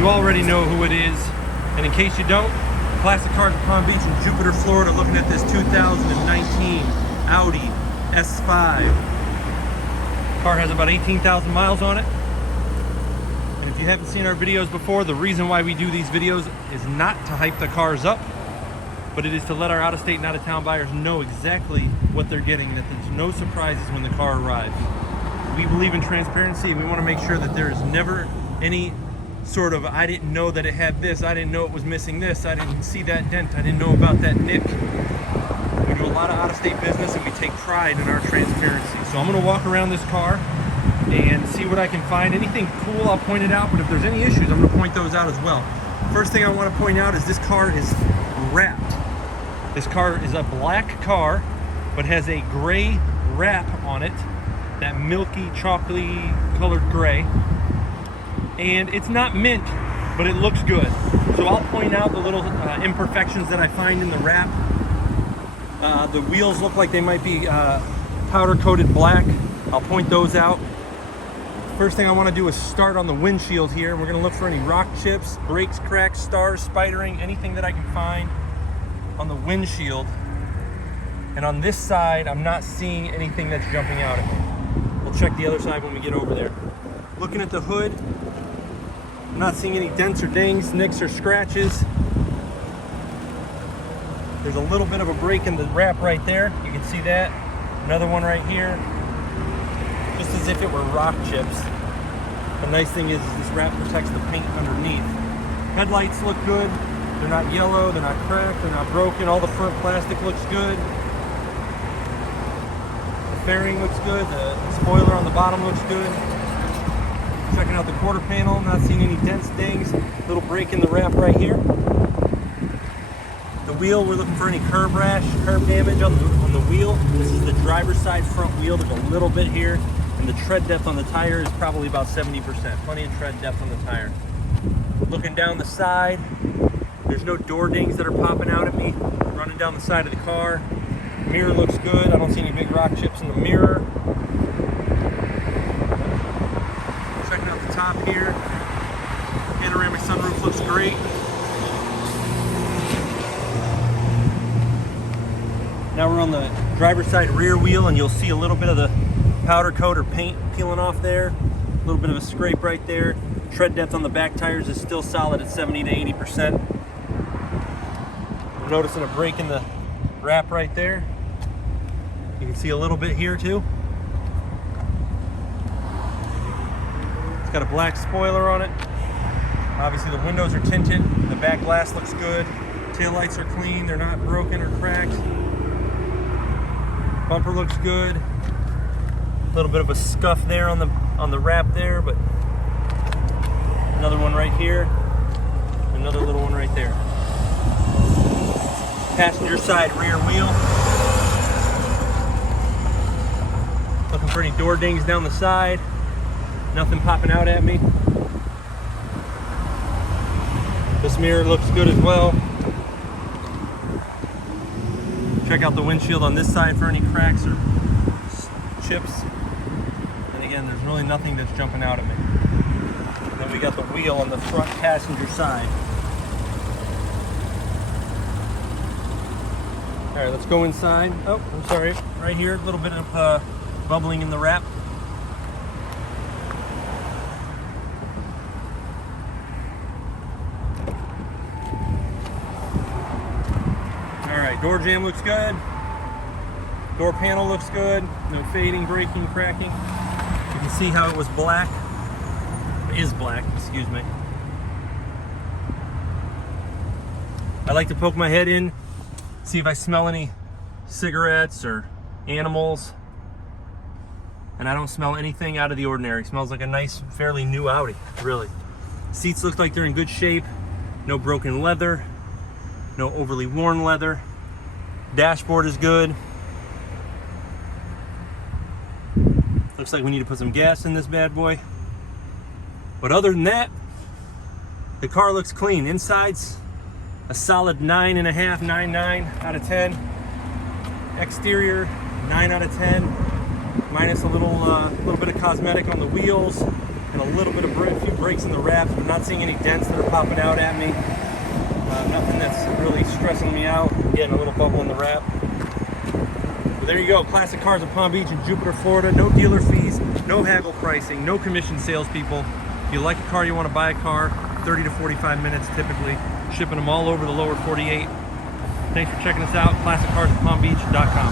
You already know who it is, and in case you don't, Classic Cars of Palm Beach in Jupiter, Florida, looking at this 2019 Audi S5. Car has about 18,000 miles on it. And if you haven't seen our videos before, the reason why we do these videos is not to hype the cars up, but it is to let our out-of-state and out-of-town buyers know exactly what they're getting, that there's no surprises when the car arrives. We believe in transparency, and we want to make sure that there is never any sort of, I didn't know that it had this, I didn't know it was missing this, I didn't see that dent, I didn't know about that nick. We do a lot of out-of-state business, and we take pride in our transparency. So I'm going to walk around this car and see what I can find. Anything cool, I'll point it out, but if there's any issues, I'm going to point those out as well. First thing I want to point out is this car is wrapped. This car is a black car, but has a gray wrap on it, that milky, chocolatey colored gray. And it's not mint, but it looks good. So I'll point out the little imperfections that I find in the wrap. The wheels look like they might be powder coated black. I'll point those out. First thing I want to do is start on the windshield here. We're going to look for any rock chips, brakes cracks, stars, spidering, anything that I can find on the windshield. And on this side, I'm not seeing anything that's jumping out at me. We'll check the other side when we get over there. Looking at the hood, I'm not seeing any dents or dings, nicks or scratches. There's a little bit of a break in the wrap right there. You can see that. Another one right here. Just as if it were rock chips. The nice thing is this wrap protects the paint underneath. Headlights look good. They're not yellow, they're not cracked, they're not broken. All the front plastic looks good. The fairing looks good. The spoiler on the bottom looks good. Checking out the quarter panel, not seeing any dents, dings. Little break in the wrap right here. The wheel, we're looking for any curb rash, curb damage on the wheel. This is the driver's side front wheel. There's a little bit here, and the tread depth on the tire is probably about 70%. Plenty of tread depth on the tire. Looking down the side, there's no door dings that are popping out at me. Running down the side of the car. Mirror looks good. I don't see any big rock chips in the mirror. Checking out the top here. Panoramic sunroof looks great. Now we're on the driver's side rear wheel, and you'll see a little bit of the powder coat or paint peeling off there. A little bit of a scrape right there. Tread depth on the back tires is still solid at 70 to 80%. We're noticing a break in the wrap right there. You can see a little bit here too. It's got a black spoiler on it. Obviously the windows are tinted. The back glass looks good. Tail lights are clean. They're not broken or cracked. Bumper looks good. A little bit of a scuff there on the wrap there, but another one right here. Another little one right there. Passenger side rear wheel. Looking for any door dings down the side. Nothing popping out at me. This mirror looks good as well. Check out the windshield on this side for any cracks or chips. And again, there's really nothing that's jumping out at me. Then we got the wheel on the front passenger side. All right, let's go inside. Oh, I'm sorry. Right here, a little bit of bubbling in the wrap. All right, door jamb looks good. Door panel looks good. No fading, breaking, cracking. You can see how it was black. It is black, excuse me. I like to poke my head in, see if I smell any cigarettes or animals. And I don't smell anything out of the ordinary. It smells like a nice, fairly new Audi, really. Seats look like they're in good shape. No broken leather. No overly worn leather. Dashboard is good. Looks like we need to put some gas in this bad boy. But other than that, the car looks clean. Inside's a solid 9.5, 9.9 out of 10. Exterior, 9 out of 10. Minus a little bit of cosmetic on the wheels and a little bit of a few breaks in the wraps, but not seeing any dents that are popping out at me. Nothing that's really stressing me out. Getting a little bubble in the wrap. But there you go, classic cars of Palm Beach and Jupiter, Florida. No dealer fees, no haggle pricing, no commission salespeople. If you like a car, you want to buy a car, 30 to 45 minutes typically. Shipping them all over the lower 48. Thanks for checking us out, classiccarsofpalmbeach.com.